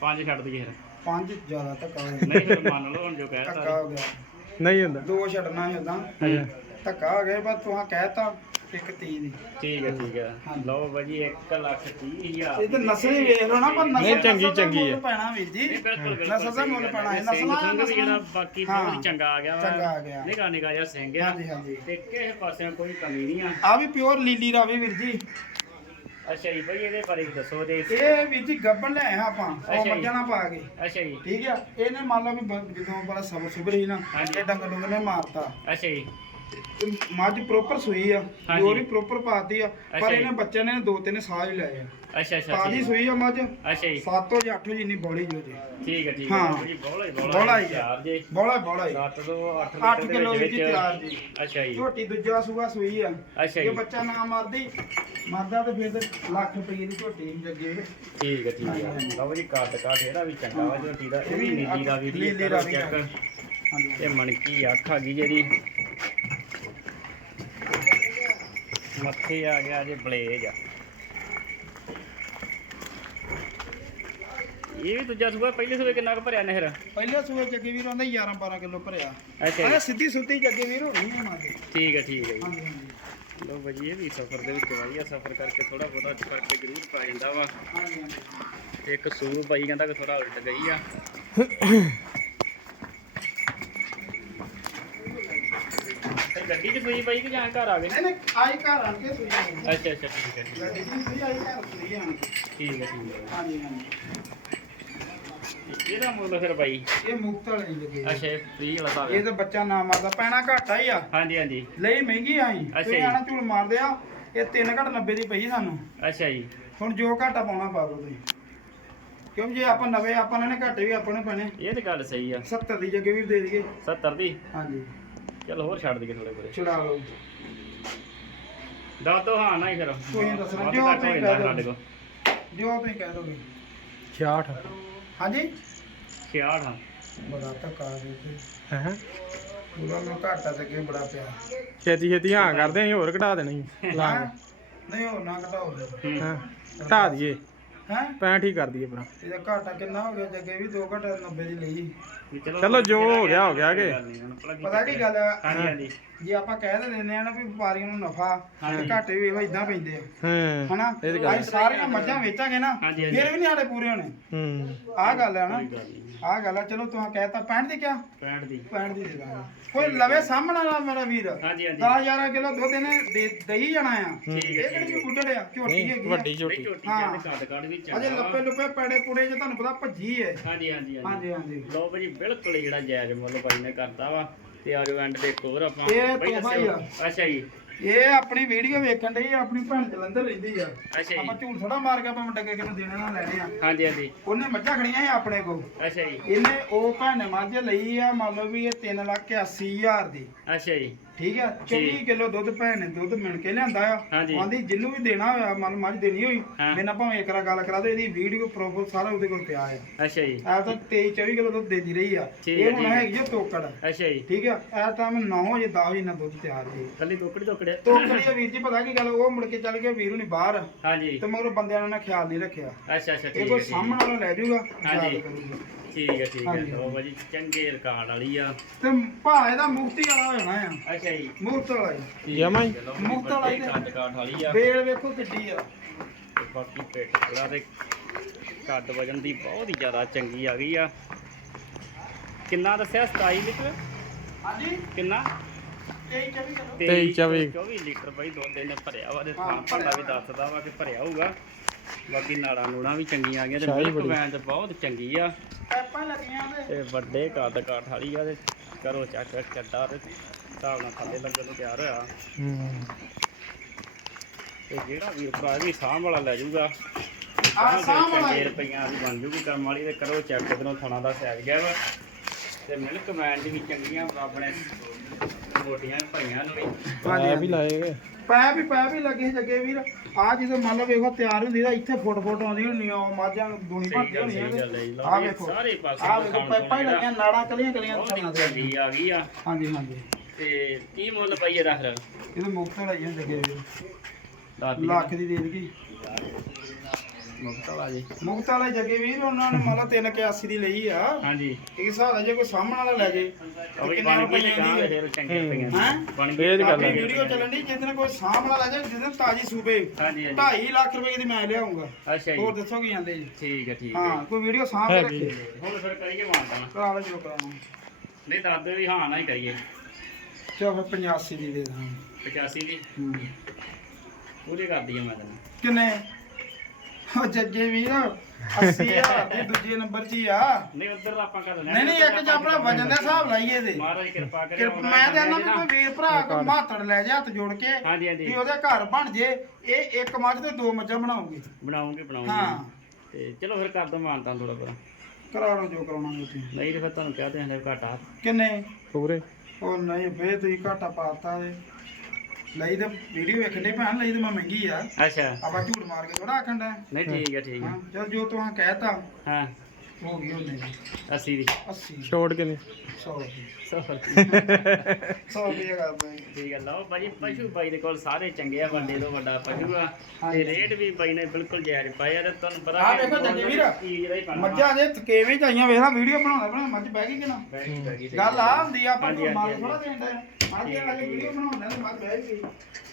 ਪੰਜ ਛੱਡ ਦਈਏ ਫਿਰ। ਪੰਜ ਜ਼ਿਆਦਾ ਧੱਕਾ ਹੋ ਨਹੀਂ ਫਿਰ ਮੰਨ ਲਓ ਹੁਣ ਜੋ ਕਹਿ ਧੱਕਾ ਤਾ ਹੋ ਗਿਆ। ਨਹੀਂ ਹੁੰਦਾ। ਦੋ ਛੱਡਣਾ ਹੈ ਅੱਛਾ ਧੱਕਾ ਹੋ ਗਿਆ ਪਰ ਤੁਹਾਂ ਕਹਿਤਾ ਇੱਕ 30 ਦੀ। ਠੀਕ ਹੈ ਠੀਕ ਹੈ। ਲਓ ਭਾਜੀ 1 ਲੱਖ 30000 ਇਹ ਤੇ ਨਸਲ ਹੀ ਵੇਖ ਲਓ ਨਾ ਪਰ ਨਸਲ ਨਹੀਂ, ਚੰਗੀ- ਨਸਲ ਦਾ ਚੰਗੀ ਮੁੱਲ ਹੈ। ਪੈਣਾ ਵੀਰ ਜੀ। ਨਹੀਂ ਬਿਲਕੁਲ ਬਿਲਕੁਲ ਨਸਲ ਦਾ ਮੁੱਲ ਪੈਣਾ ਹੈ। ਨਸਲਾਂ ਨਸਲਾਂ ਵੀ ਜਿਹੜਾ ਬਾਕੀ। ਬਹੁਤ ਹੀ। ਚੰਗਾ ਆ ਗਿਆ ਚੰਗਾ ਆ ਗਿਆ। ਨਿਕਾ ਨਿਕਾ ਜਿਹਾ ਸਿੰਘ ਆ। ਹਾਂਜੀ ਹਾਂਜੀ। ਤੇ ਕਿਸੇ ਪਾਸਿਓਂ ਕੋਈ ਕਮੀ ਨਹੀਂ ਆ। ਆ ਵੀ ਪਿਓਰ ਲੀਲੀ ਰਾਵੀ ਵੀਰ ਜੀ। ਅੱਛਾ ਜੀ ਭਾਈ ਇਹਦੇ ਬਾਰੇ ਦੱਸੋ ਤੇ ਇਹ ਵੀਰ ਜੀ ਗੱਬਨ ਲੈ ਆਏ ਆਪਾਂ ਅੱਛਾ ਉਹ ਜੀ। ਮੱਝਾਂ ਪਾ ਕੇ। ਅੱਛਾ ਜੀ। ਠੀਕ ਆ? ਇਹਨੇ ਮੰਨ ਲਓ ਵੀ ਬ- ਜਦੋਂ ਬੜਾ ਸਬਰ ਸੁਬਰ ਨਾ ਹਾਂਜੀ। ਇਹ ਡੰਗ ਡੁੰਗ ਨੇ ਮਾਰਤਾ। ਅੱਛਾ ਜੀ। ਤੇ ਮੱਝ ਪ੍ਰੋਪਰ ਸੂਈ ਆ ਹਾਂਜੀ। ਜੋ ਵੀ ਪ੍ਰੋਪਰ ਪਾਤੀ ਆ ਅੱਛਾ ਪਰ ਜੀ। ਇਹਨੇ ਬੱਚਿਆਂ ਨੇ ਦੋ ਤਿੰਨ ਹੀ ਲਏ ਆ। ਅੱਛਾ ਅੱਛਾ ਤਾਜੀ ਠੀਕ। ਸੂਈ ਆ ਮੱਝ। ਅੱਛਾ ਜੀ। 7 ਜਾਂ 8 ਜਿੰਨੀ ਬੋਲੀ ਜੋ ਜੀ ਠੀਕ ਹੈ ਠੀਕ ਹਾਂ। ਹੈ। ਜੀ ਬੋਲਾ ਹੀ ਬੋਲਾ ਬੋਲਾ ਹੀ ਹੀ ਆ। ਚਾਰ ਜੀ। ਬੋਲਾ ਬੋਲਾ ਹੀ। 7 ਤੋਂ 8 8 ਕਿਲੋ ਵਿੱਚ। ਤਿਆਰ ਜੀ। ਅੱਛਾ ਜੀ। ਝੋਟੀ ਦੂਜਾ ਸੂਆ ਸੂਈ ਆ। ਅੱਛਾ ਜੇ ਜੀ। ਬੱਚਾ ਨਾ ਮਰਦੀ ਮਰਦਾ ਤੇ ਫਿਰ ਤੇ ਲੱਖ ਰੁਪਏ ਦੀ ਝੋਟੀ ਜੱਗੇ। ਠੀਕ ਹੈ ਠੀਕ ਹੈ ਹਾਂਜੀ। ਲਓ ਜੀ ਕੱਟ ਕਾਠ ਇਹਦਾ ਵੀ ਚੰਗਾ ਵਾ ਝੋਟੀ ਦਾ। ਇਹ ਵੀ ਨੀਲੀ ਦਾ ਵੀ ਨੀਲੀ ਨੀਲੀ ਦਾ ਵੀ ਚੈੱਕ ਹਾਂਜੀ ਇਹ ਮਣਕੀ ਅੱਖ ਆ ਗਈ ਜਿਹੜੀ। ਮੱਥੇ ਆ ਗਿਆ ਜੇ ਬਲੇਜ ਇਹ ਵੀ ਦੂਜਾ ਸੂਆ ਪਹਿਲੇ ਸੂਏ ਕਿੰਨਾ ਕੁ ਭਰਿਆ ਨਹਿਰ? ਪਹਿਲੇ ਸੂਏ ਜੱਗੇ ਵੀਰ ਆਂਦਾ 11 12 ਕਿਲੋ ਭਰਿਆ। ਅੱਛਾ ਸਿੱਧੀ ਸੁੱਧੀ ਜੱਗੇ ਵੀਰ ਹੋਣੀ ਹੈ ਮਾਂ ਦੇ ਠੀਕ ਹੈ ਠੀਕ ਹੈ ਜੀ। ਹਾਂਜੀ ਲੋ ਭਾਜੀ ਇਹ ਵੀ ਸਫ਼ਰ ਦੇ ਵਿੱਚ ਵਧੀਆ ਸਫ਼ਰ ਕਰਕੇ ਥੋੜਾ ਬਹੁਤਾ ਫ਼ਰਕ ਜ਼ਰੂਰ ਪਾ ਜਾਂਦਾ ਵਾ। ਹਾਂਜੀ ਹਾਂਜੀ। ਤੇ ਇੱਕ ਸੂ ਬਾਈ ਕਹਿੰਦਾ ਕਿ ਥੋੜਾ ਉਲਟ ਗਈ ਆ। ਗੱਡੀ 'ਚ ਸੂਈ ਬਾਈ ਕਿ ਜਾਂ ਘਰ ਆ ਗਏ? ਨਹੀਂ ਨਹੀਂ ਆਈ ਘਰ ਆਣ ਕੇ ਸੂਈ ਆ ਅੱਛਾ ਅੱਛਾ ਠੀਕ ਹੈ ਠੀਕ ਹੈ। ਗੱਡੀ ਦੀ ਸੂਈ ਆਈ ਘਰ ਸੂਈ ਆਣ ਕੇ। ਠੀਕ ਹੈ ਠੀਕ ਹੈ। ਹਾਂਜੀ ਹਾਂਜੀ। ਇਹਦਾ ਮੁੱਲ ਫਿਰ ਬਾਈ। ਇਹ ਮੁਕਤ ਵਾਲੇ ਨਹੀਂ ਲੱਗੇ ਅੱਛਾ ਇਹ ਫ੍ਰੀ ਵਾਲਾ ਹਿਸਾਬ ਇਹ ਹੈ ਤਾਂ ਬੱਚਾ ਨਾ ਮਾਰਦਾ ਪੈਣਾ ਘਾਟਾ ਹੀ ਆ ਹਾਂਜੀ ਹਾਂਜੀ। ਲਈ ਮਹਿੰਗੀ ਆਈ ਜੀ। ਆਣਾ ਝੂਲ ਮਾਰਦੇ ਆ ਇਹ 3 ਘਟ 90 ਦੀ ਪਈ ਸਾਨੂੰ। ਅੱਛਾ ਜੀ। ਹੁਣ ਜੋ ਘਾਟਾ ਪਾਉਣਾ ਪਾ ਦੋ ਤੁਸੀਂ। ਕਿਉਂ ਜੇ ਆਪਾਂ ਨਵੇਂ ਆਪਾਂ ਨੇ ਘਾਟੇ ਵੀ ਆਪਾਂ ਨੂੰ ਪੈਣੇ। ਇਹ ਤਾਂ ਗੱਲ ਸਹੀ ਆ। 70 ਦੀ ਜੱਗੇ ਵੀ ਦੇ ਦਈਏ। 70 ਦੀ? ਹਾਂਜੀ। ਚਲ ਹੋਰ ਛੱਡ ਦਈਏ ਥੋੜੇ ਬੜੇ ਛੁਡਾ ਲਓ। ਦੱਸ ਦੋ ਹਾਂ ਨਾ ਹੀ ਫਿਰ। ਕੋਈ ਨੀ ਦੱਸਣਾ, ਵੱਧ ਜੋ ਘੱਟ ਹੋ ਤੁਸੀਂ ਜਾਂਦਾ ਕਹਿ ਸਾਡੇ ਦਿਓ। ਕੋਲ। ਜੋ ਤੁਸੀਂ ਕਹਿ ਦੋਗੇ 66 ਹਾਂਜੀ? 66 ਹਾਂ। ਬੜਾ ਧੱਕਾ ਦੇ ਤੇ ਹੈ ਉਹਦਾ ਨੂੰ ਘਾਟਾ ਤੇ ਅੱਗੇ ਬੜਾ ਪਿਆ। ਛੇਤੀ ਛੇਤੀ ਹਾਂ ਕਰਦੇ ਅਸੀਂ ਹੋਰ ਘਟਾ ਦੇਣਾ ਲਾ? ਨਹੀਂ ਉਹ ਨਾ ਘਟਾਓ ਹੂੰ। ਹਾਂ ਘਟਾ ਦਈਏ। ਹੈ? 65 ਹੀ ਕਰ ਦਈਏ ਭਰਾ। ਇਹਦਾ ਘਾਟਾ ਕਿੰਨਾ ਹੋ ਗਿਆ ਜੱਗੇ ਵੀ 2 ਘਟਾ 90 ਦੀ ਲਈ। ਵੀ ਚਲੋ ਜੋ ਹੋ ਗਿਆ, ਹੋ ਗਿਆ ਕਿ। ਗੱਲ ਨੀ, ਹੁਣ ਭਲਾ ਪਤਾ ਕੀ ਗੱਲ ਆ? ਹਾਂਜੀ ਹਾਂਜੀ। ਜੇ ਆਪਾਂ ਕਹਿ ਤਾਂ ਦਿੰਦੇ ਆ ਨਾ ਵੀ ਵਪਾਰੀਆਂ ਨੂੰ ਨਫਾ। ਤੇ ਘਾਟੇ ਵੀ ਇਦਾਂ ਪੈਂਦੇ ਆ। ਹਾਂ ਹਨਾ? ਇਹ ਅਸੀਂ ਸਾਰੀਆਂ ਮੱਝਾਂ ਵੇਚਾਂਗੇ ਨਾ। ਫਿਰ ਵੀ ਨਹੀਂ ਸਾਡੇ ਪੂਰੇ ਹੋਣੇ। ਹੂੰ। ਆਹ ਗੱਲ ਹੈ ਨਾ। ਆਹ ਗੱਲ ਆ ਚਲੋ ਤੁਸੀਂ ਕਹਿਤਾ 65 ਦੀ ਕਿਆ? 65 ਦੀ। 65 ਦੀ ਦੇ ਦਾਂਗੇ ਕੋਈ ਲਵੇ ਸਾਹਮਣਾ ਨਾ ਮੇਰਾ ਵੀਰ। ਹਾਂਜੀ ਹਾਂਜੀ। 10 11 ਕਿਲੋ ਦੁੱਧ ਇਹਨੇ ਦੇ ਦਈ ਜਾਣਾ ਆ। ਠੀਕ ਇਹ ਕਿਹੜੀ ਬੁੱਢੜ ਆ? ਝੋਟੀ ਹੈਗੀ ਵੱਡੀ ਝੋਟੀ। ਹਾਂ। ਕੱਦ ਕੱਦ ਵੀ ਆ ਅਜੇ ਲੱਪੇ। ਲੁੱਪੇ ਪੈੜੇ ਪੁੜੇ ਜੇ ਤੁਹਾਨੂੰ ਪਤਾ ਭੱਜੀ ਹੈ ਹਾਂਜੀ ਹਾਂਜੀ ਹਾਂਜੀ। ਹਾਂਜੀ ਹਾਂਜੀ। ਲਓ ਭਾਜੀ ਬਿਲਕੁਲ ਹੀ ਜਿਹੜਾ ਜਾਇਜ਼ ਮੁੱਲ ਬਾਈ ਨੇ ਕਰਤਾ ਵਾ। ਤੇ ਆਜੋ ਐਂਡ ਦੇ ਹੋਰ ਆਪਾਂ ਇਹ ਬਾਈ ਤੋਹਫ਼ਾ ਹੀ ਦੱਸਿਓ। ਅੱਛਾ ਜੀ। ਇਹ ਆਪਣੀ ਵੀਡੀਓ ਵੇਖਣ ਡਈ ਆ, ਆਪਣੀ ਭੈਣ ਜਲੰਧਰ ਰਹਿੰਦੀ ਆ। ਅੱਛਾ ਆਪਾਂ ਜੀ ਝੂਠ ਥੋੜਾ ਮਾਰ ਕੇ ਆਪਾਂ ਡੱਗੇ ਕਿਨੂੰ ਦੇਣੇ ਨਾ ਲੈਣੇ ਆ। ਹਾਂਜੀ ਹਾਂਜੀ। ਉਹਨੇ ਮੱਝਾਂ ਖੜੀਆਂ ਸੀ ਆਪਣੇ ਕੋਲ। ਅੱਛਾ ਜੀ। ਇਹਨੇ ਉਹ ਭੈਣ ਨੇ ਮੱਝ ਲਈ ਆ ਮੰਨ ਲਓ ਵੀ ਇਹ 3 ਲੱਖ 80 ਹਜ਼ਾਰ ਦੀ। ਅੱਛਾ ਜੀ। ਠੀਕ ਆ? 24 ਕਿਲੋ ਦੁੱਧ ਭੈਣ ਨੇ ਦੁੱਧ ਮਿਣ ਕੇ ਲਿਆਂਦਾ ਆ। ਹਾਂਜੀ। ਆਂਦੀ ਜਿੰਨੂੰ ਵੀ ਦੇਣਾ ਹੋਇਆ ਮੰਨ ਮੱਝ ਦੇਣੀ ਹੋਈ। ਹਾਂ। ਮੇਰੇ ਨਾਲ ਭਾਵੇਂ ਇੱਕ ਰਾ ਗੱਲ ਕਰਾ ਦੇ ਇਹਦੀ ਵੀਡੀਓ ਪ੍ਰੋਪਰ ਸਾਰਾ ਉਹਦੇ ਕੋਲ ਪਿਆ ਆ। ਅੱਛਾ ਜੀ। ਆ ਤਾਂ 23 24 ਕਿਲੋ ਦੁੱਧ ਦੇਦੀ ਰਹੀ ਆ। ਠੀਕ ਇਹ ਹੁਣ ਠੀਕ ਹੈ। ਹੈਗੀ ਆ ਤੋਕੜ। ਅੱਛਾ ਜੀ। ਠੀਕ ਆ? ਇਹ ਟਾਈਮ 9 ਵਜੇ 10 ਵਜੇ ਨਾਲ ਦੁੱਧ ਤਿਆਰ ਜੀ ਕੱਲੀ ਟੋਕੜੀ ਟੋਕੜਿਆ ਤੋਕੜੀ ਆ ਵੀਰ ਜੀ ਪਤਾ ਕੀ ਗੱਲ ਉਹ ਮੁੜ ਕੇ ਚੱਲ ਗਿਆ ਵੀਰੂ ਨਹੀਂ ਬਾਹਰ। ਹਾਂਜੀ। ਤੇ ਮਗਰ ਬੰਦਿਆਂ ਨੇ ਖਿਆਲ ਨਹੀਂ ਰੱਖਿਆ। ਅੱਛਾ ਅੱਛਾ ਇਹ ਠੀਕ ਕੋਈ ਹੈ ਠੀਕ ਸਾਹਮਣੇ ਵਾਲਾ ਲੈ ਜਾਊਗਾ ਹਾਂਜੀ। ਕਰੂਗਾ। ਠੀਕ ਹੈ ਠੀਕ ਹੈ ਹਾਂਜੀ। ਭਾਜੀ ਚੰਗੇ ਰਿਕਾਰਡ ਵਾਲੀ ਆ। ਤੇ ਭਾ ਇਹਦਾ ਮੁਕਤੀ ਵਾਲਾ ਹੋ ਜਾਣਾ ਆ। ਅੱਛਾ ਜੀ। ਮੁਕਤ ਵਾਲਾ ਹੀ ਠੀਕ ਜਮਾਂ ਹੀ? ਮੁਫ਼ਤ ਵਾਲਾ ਹੀ ਤੇ- ਕੱਦ ਕਾਠ ਵਾਲੀ ਆ। ਬੇਲ ਵੇਖੋ ਕਿੱਡੀ ਆ। ਤੇ ਬਾਕੀ ਪੇਟ ਪੂਰਾ ਤੇ ਕੱਦ ਵਜਨ ਦੀ ਬਹੁਤ ਹੀ ਜ਼ਿਆਦਾ ਚੰਗੀ ਆ ਗਈ ਆ। ਕਿੰਨਾ ਦੱਸਿਆ? 27 ਲੀਟਰ? ਹਾਂਜੀ। ਕਿੰਨਾ? 23 24 ਕਿਲੋ ਤੇਈ ਚੌਵੀ। 24 ਲੀਟਰ ਬਾਈ ਦੁੱਧ ਇਹਨੇ ਭਰਿਆ ਵਾ ਤੇ ਹਾਂ, ਥਾਂ ਦਾ ਵੀ। ਦੱਸਦਾ ਵਾ ਕਿ ਭਰਿਆ ਹੋਊਗਾ। ਬਾਕੀ ਨਾੜਾਂ ਨੂੜਾਂ ਵੀ ਚੰਗੀਆਂ ਆ ਗਈਆਂ ਤੇ ਮਿਲਕ। ਵੈਨ ਤੇ ਬਹੁਤ ਚੰਗੀ ਆ। ਪੈਪਾਂ ਲੱਗੀਆਂ ਤੇ ਤੇ ਵੱਡੇ ਕੱਦ ਕਾਠ ਵਾਲੀ ਆ ਤੇ ਕਰੋ ਚੱਕ ਚੱਡਾ ਤੇ ਹਿਸਾਬ ਨਾਲ ਥੱਲੇ ਲੱਗਣ ਨੂੰ ਤਿਆਰ ਹੋਇਆ। ਹੂੰ ਤੇ ਜਿਹੜਾ ਵੀ ਭਰਾ ਵੀ ਸਾਂਭ ਵਾਲਾ ਲੈ ਜਾਊਗਾ। ਆਹ ਸਾਂਭ ਵਾਲਾ। ਰੁਪਈਆਂ ਦੀ ਬਣ ਜੂਗੀ ਕਰਮ ਵਾਲੀ ਤੇ ਕਰੋ ਚੈੱਕ ਇਧਰੋਂ ਥਣਾ ਦਾ ਸੈਜ ਗਿਆ ਵਾ। ਤੇ ਮਿਲਕ ਵੈਨ ਦੀ ਵੀ ਚੰਗੀਆਂ ਆਪਣੇ ਮੋਟੀਆਂ ਭਈਆਂ ਨੂੰ। ਵੀ ਆ ਵੀ ਲਾਏਗੇ ਪੈ ਵੀ ਪੈ ਵੀ ਲੱਗੇ ਜੱਗੇ ਵੀਰ। ਆ ਜਦੋਂ ਮੰਨ ਲਓ ਵੇਖੋ ਤਿਆਰ ਹੁੰਦੀ ਤਾਂ ਇੱਥੇ ਫੁੱਟ ਫੁੱਟ ਆਉਂਦੀ ਹੁੰਦੀ ਆ ਮਾਝਾਂ ਨੂੰ ਦੂਣੀ ਸਹੀ ਭਰਦੀ ਹੈ। ਲਓ ਆ। ਜੀ, ਵੇਖੋ। ਸਾਰੇ ਪਾਸੇ ਆ ਵੇਖੋ ਪੈਪਾਂ ਹੀ ਲੱਗੀਆਂ ਨਾੜਾਂ ਕਲੀਆਂ ਕਲੀਆਂ ਹੀ ਦੇ ਚੰਗੀ ਆ ਗਈ ਆ। ਹਾਂਜੀ ਹਾਂਜੀ। ਤੇ ਕੀ ਮੁੱਲ ਪਈ ਇਹਦਾ ਫਿਰ ਇਹਦੇ ਮੁਕਤ ਲਈ ਜੱਗੇ ਵੀਰ। ਲੱਖ ਦੀ ਦੇ ਦੇਗੀ ਮੁਕਤ ਵਾਲਾ ਜੀ। ਮੁਕਤ ਵਾਲੇ ਜੱਗੇ ਵੀਰ ਉਹਨਾਂ ਨੇ ਮੰਨ ਲਓ 381 ਦੀ ਲਈ ਆ। ਹਾਂਜੀ। ਇਹ ਹਿਸਾਬ ਜੇ ਕੋਈ ਸਾਹਮਣ ਵਾਲਾ ਲੈ ਜੇ ਕਿੰਨੇ ਤੇ ਰੁਪਈਆਂ ਗਾਂ ਦੀ? ਦੇ ਫਿਰ ਚੰਗੇ ਹੂੰ। ਪਈਆਂ ਹੈਂ? ਬਣ ਗਈ ਆਪਣੀ। ਵੀਡੀਓ ਚੱਲਣ ਦੀ ਜਿਹਦੇ ਨਾਲ ਕੋਈ ਸਾਹਮਣ ਵਾਲਾ ਲੈ ਜੇ ਜਿਹਦੇ ਨਾਲ ਤਾਜੀ ਸੂਬੇ। ਹਾਂਜੀ ਹਾਂਜੀ। 2.5 ਲੱਖ ਰੁਪਏ ਦੀ ਮੈਂ ਲਿਆਉਂਗਾ। ਅੱਛਾ ਹੋਰ ਜੀ ਦੱਸੋ ਕੀ ਜਾਂਦੇ ਜੀ? ਠੀਕ ਹੈ ਠੀਕ ਹੈ। ਹਾਂ ਕੋਈ ਵੀਡੀਓ ਸਾਹਮਣੇ ਹੈਗੀ। ਰੱਖੇ। ਹੁਣ ਫਿਰ ਕਰੀਏ ਮਾਨਤਾ ਕਰਾ ਲਓ ਜੋ ਕਰਾਉਣਾ ਨਹੀਂ ਦੱਸਦੇ ਵੀ ਹਾਂ ਨਾ ਹੀ ਕਰੀਏ। ਚਲੋ ਫਿਰ 85 ਦੀ ਦੇ ਦਾਂ 85 ਦੀ? ਪੂਰੀ ਕਰ ਦਈਏ ਮੈਂ ਤੈਨੂੰ। ਕਿੰਨੇ? ਉਹ ਜੱਗੇ ਵੀਰ 80000 ਦੀ ਦੂਜੇ ਨੰਬਰ 'ਚ ਹੀ ਆ। ਨਹੀਂ ਉਧਰ ਆਪਾਂ ਕਰ ਲੈਣਾ ਨਹੀਂ ਨਹੀਂ ਇੱਕ ਚ ਆਪਣਾ ਵਜਨ ਦਾ ਹਿਸਾਬ ਲਾਈਏ ਤੇ ਮਹਾਰਾਜ ਕਿਰਪਾ ਕਰੇ ਕਿਰਪ ਮੈਂ ਤੇ ਇਹਨਾਂ ਨੂੰ ਕੋਈ ਵੀਰ ਭਰਾ ਕੋ ਮਾਤੜ ਲੈ ਜਾ ਹੱਥ ਜੋੜ ਕੇ ਹਾਂਜੀ ਹਾਂਜੀ। ਵੀ ਉਹਦੇ ਘਰ ਬਣ ਜੇ ਇਹ ਇੱਕ ਮੱਝ ਤੇ ਦੋ ਮੱਝਾਂ ਬਣਾਉਗੇ। ਬਣਾਉਂਗੇ ਬਣਾਉਂਗੇ। ਹਾਂ। ਤੇ ਚਲੋ ਫਿਰ ਕਰ ਦੋ ਮਾਨਤਾ ਥੋੜਾ ਬੜਾ ਕਰਾ ਲਓ ਜੋ ਕਰਾਉਣਾ ਤੁਸੀਂ। ਨਹੀਂ ਤੇ ਫਿਰ ਤੁਹਾਨੂੰ ਕਹਿ ਦੇ ਹਲੇ ਘਾਟਾ। ਕਿੰਨੇ? ਪੂਰੇ। ਉਹ ਨਹੀਂ ਫੇਰ ਤੁਸੀਂ ਘਾਟਾ ਪਾਤਾ ਦੇ ਲਈ ਤੇ ਵੀਡੀਓ ਵੇਖਣ ਦੇ ਭੈਣ ਲਈ ਤੇ ਮੈਂ ਮਹਿੰਗੀ ਆ। ਅੱਛਾ। ਆਪਾਂ ਝੂਠ ਮਾਰ ਕੇ ਥੋੜਾ ਆਖਣ ਦਾ ਨਹੀਂ ਠੀਕ ਹੈ ਠੀਕ ਹੈ ਚਲ ਜੋ ਤੂੰ ਕਹਿਤਾ ਹਾਂ। ਹੋ ਗਈ ਉਹਨੇ 80 ਦੀ। 80 ਛੋੜ ਕਿੰਨੇ 100 ਸੌ 100 ਰੁਪਏ। ਕਰਦਾ। ਠੀਕ ਹੈ ਲਓ ਭਾਜੀ ਪਸ਼ੂ ਬਾਈ ਦੇ ਕੋਲ ਸਾਰੇ ਚੰਗੇ ਆ ਵੱਡੇ ਤੋਂ ਵੱਡਾ ਪਸ਼ੂ ਆ। ਤੇ ਰੇਟ ਵੀ ਬਾਈ ਨੇ ਬਿਲਕੁਲ ਜਾਇਜ਼ ਪਾਏ ਆ ਤੇ ਤੁਹਾਨੂੰ ਪਤਾ ਕਿ ਵੇਖੋ ਜੱਗੇ ਵੀਰ, ਦਾ ਮੱਝਾਂ ਜੇ ਥਕੇਵੇਂ ਚਾਹੀਆਂ ਵੇਖ ਲੈ ਵੀਡੀਓ ਬਣਾਉਂਦਾ ਬਣਾ ਮੱਝ ਬਹਿ ਗਈ ਕਿ ਨਾ? ਗੱਲ ਆ। ਹੁੰਦੀ ਆ ਆਪਾਂ ਨੂੰ ਮਾਲ ਥੋੜਾ ਦੇਣ ਦਾ ਮੱਝ ਆ ਜੇ ਵੀਡੀਓ ਬਣਾਉਂਦਾ ਤੇ ਮੱਝ ਬਹਿ ਗਈ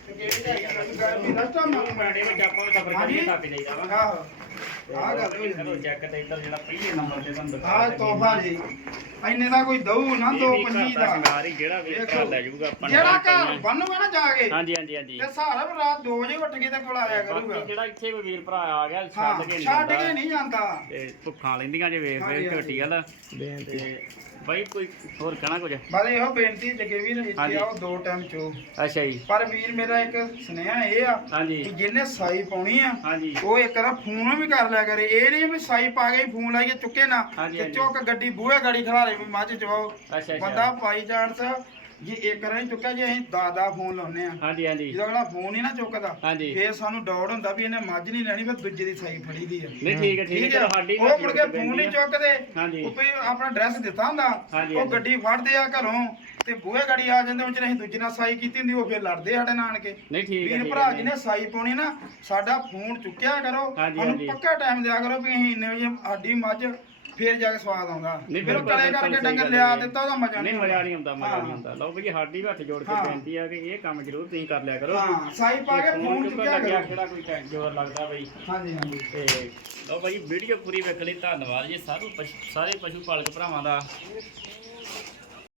ਥਕੇਵੇਂ ਚਾਹੀਆਂ ਗੱਲ ਮੇਰਾ। ਚਾਹ ਬਾੜੇ ਵਿੱਚ ਆਪਾਂ ਨੂੰ ਸਫਰ ਹਾਂਜੀ। ਕਰੀਏ ਥੱਕ ਜਾਈਦਾ ਵਾ ਆਹੋ। ਆਹ ਗੱਲ ਹੋਈ। ਚਲੋ ਚੈੱਕ ਤੇ ਇੱਧਰ ਜਿਹੜਾ ਪਹਿਲੇ ਨੰਬਰ ਤੇ ਤੁਹਾਨੂੰ ਦਿਖਾ ਆਹ ਤੋਹਫਾ ਜੀ। ਇੰਨੇ ਦਾ ਕੋਈ ਦਊ ਨਾ ਦੋ ਪੰਜੀ ਦਾ ਸ਼ਿੰਗਾਰ ਹੀ ਜਿਹੜਾ ਵੀ ਵੇਖੋ। ਘਰ ਲੈ ਜਾਊਗਾ ਆਪਾਂ ਨੂੰ ਜਿਹੜਾ ਪਈਆਂ। ਘਰ ਬੰਨੂਗਾ ਨਾ ਜਾ ਕੇ ਹਾਂਜੀ ਹਾਂਜੀ ਹਾਂਜੀ। ਤੇ ਸਾਰਾ ਵੀ ਰਾਤ 2 ਵਜੇ ਉੱਠ ਕੇ ਤੇ ਕੋਲ ਆਇਆ ਬਾਕੀ ਕਰੂਗਾ। ਜਿਹੜਾ ਇੱਥੇ ਕੋਈ ਵੀਰ ਭਰਾ ਆ ਗਿਆ ਹਾਂ ਛੱਡ ਕੇ ਨਹੀਂ ਛੱਡ ਜਾਂਦਾ। ਕੇ ਨਹੀਂ ਜਾਂਦਾ। ਤੇ ਭੁੱਖਾਂ ਲੈਂਦੀਆਂ ਜੇ ਵੇਖ ਵੇਖ ਝੋਟੀ ਵਾਲਾ। ਬਾਈ ਕੋਈ ਹੋਰ ਕਹਿਣਾ ਕੁਝ? ਬਸ ਇਹੋ ਬੇਨਤੀ ਜਗੇ ਵੀਰ ਆਓ ਦੋ ਟਾਈਮ ਚੋ। ਅੱਛਾ ਜੀ। ਪਰ ਵੀਰ ਮੇਰਾ ਇੱਕ ਸੁਨੇਹਾ ਇਹ ਆ ਹਾਂਜੀ। ਕਿ ਜਿਹਨੇ ਸਾਈ ਪਾਉਣੀ ਆ ਹਾਂਜੀ। ਉਹ ਇੱਕ ਵਾਰ ਫੋਨ ਵੀ ਕਰ ਲਿਆ ਕਰੇ। ਇਹ ਨਹੀਂ ਵੀ ਸਾਈ ਪਾ ਕੇ ਫੋਨ ਲਾਈਏ ਚੁੱਕੇ ਨਾ। ਹਾਂਜੀ, ਤੇ ਹਾਂਜੀ। ਚੁੱਕ ਗੱਡੀ ਬੂਹੇ ਗਾੜੀ ਖੜਾ ਦੇ ਵੀ ਮੱਝ ਚਵਾਓ। ਅੱਛਾ ਬੰਦਾ ਪਾਈ ਚਾਂਸ ਜੇ ਇੱਕ ਨਹੀਂ ਚੁੱਕਿਆ ਜੇ ਅਸੀਂ ਦਾਦਾ ਫੋਨ ਲਾਉਨੇ ਆ ਹਾਂਜੀ ਹਾਂਜੀ। ਜਦੋਂ ਅਗਲਾ ਫੋਨ ਹੀ ਨਾ ਚੁੱਕਦਾ ਹਾਂਜੀ। ਫੇਰ ਸਾਨੂੰ ਡਾਊਟ ਹੁੰਦਾ ਵੀ ਇਹਨੇ ਮੱਝ ਨਹੀਂ ਲੈਣੀ ਫਿਰ ਦੂਜੇ ਦੀ ਸਾਈ ਫੜੀ ਦੀ ਆ। ਨਹੀਂ ਠੀਕ ਹੈ ਠੀਕ ਹੈ ਚਲੋ ਸਾਡੀ ਉਹ ਮੁੜ ਕੇ ਫੋਨ ਨਹੀਂ ਚੁੱਕਦੇ। ਹਾਂਜੀ। ਉਹ ਵੀ ਆਪਣਾ ਐਡਰੈਸ ਦਿੱਤਾ ਹੁੰਦਾ ਹਾਂਜੀ, ਉਹ ਹਾਂਜੀ। ਗੱਡੀ ਫੜਦੇ ਆ ਘਰੋਂ ਤੇ ਬੂਹੇ ਗਾੜੀ ਆ ਜਾਂਦੇ ਵਿੱਚ ਅਸੀਂ ਦੂਜੇ ਨਾਲ ਸਾਈ ਕੀਤੀ ਹੁੰਦੀ ਉਹ ਫਿਰ ਲੜਦੇ ਸਾਡੇ ਨਾਨਕੇ। ਨਹੀਂ ਠੀਕ ਹੈ ਵੀਰ ਠੀਕ ਭਰਾ ਹੈ। ਜੀ ਨੇ ਸਾਈ ਪਾਉਣੀ ਨਾ ਸਾਡਾ ਫੋਨ ਚੁੱਕਿਆ ਕਰੋ ਹਾਂਜੀ, ਸਾਨੂੰ ਹਾਂਜੀ। ਪੱਕਾ ਟਾਈਮ ਦਿਆ ਕਰੋ ਵੀ ਅਸੀਂ ਇੰਨੇ ਵਜੇ ਸਾਡੀ ਮੱਝ ਫੇਰ ਜਾ ਕੇ ਸਵਾਦ ਆਉਂਦਾ। ਨਹੀਂ, ਫਿਰ ਉਹ ਬਿਲਕੁਲ, ਕਲੇ ਬਿਲਕੁਲ ਕਰਕੇ ਸਹੀ ਡੰਗਰ ਗੱਲ ਲਿਆ ਹੈ। ਦਿੱਤਾ ਉਹਦਾ ਮਜ਼ਾ ਨਹੀਂ ਮਜ਼ਾ ਨਹੀਂ ਆਉਂਦਾ ਮਜ਼ਾ। ਨਹੀਂ ਆਉਂਦਾ। ਲਓ ਵੀ ਸਾਡੀ ਵੀ ਹੱਥ ਜੋੜ ਕੇ ਹਾਂ। ਬੇਨਤੀ ਆ ਕਿ ਇਹ ਕੰਮ ਜ਼ਰੂਰ ਤੁਸੀਂ ਕਰ ਲਿਆ ਕਰੋ। ਹਾਂ ਸਾਈ ਪਾ ਕੇ ਫੋਨ ਚੁੱਕਣ ਚੁੱਕਿਆ ਲੱਗਿਆ ਕਰੋ ਕਿਹੜਾ ਕੋਈ ਟੈਂ- ਜ਼ੋਰ ਲੱਗਦਾ ਬਈ। ਹਾਂਜੀ ਹਾਂਜੀ। ਤੇ ਲਓ ਭਾਈ ਵੀਡੀਓ ਪੂਰੀ ਵੇਖ ਲਈ ਧੰਨਵਾਦ ਜੀ। ਸਾਰੇ ਪਸ਼ੂ ਸਾਰੇ ਪਸ਼ੂ ਪਾਲਕ ਭਰਾਵਾਂ ਦਾ।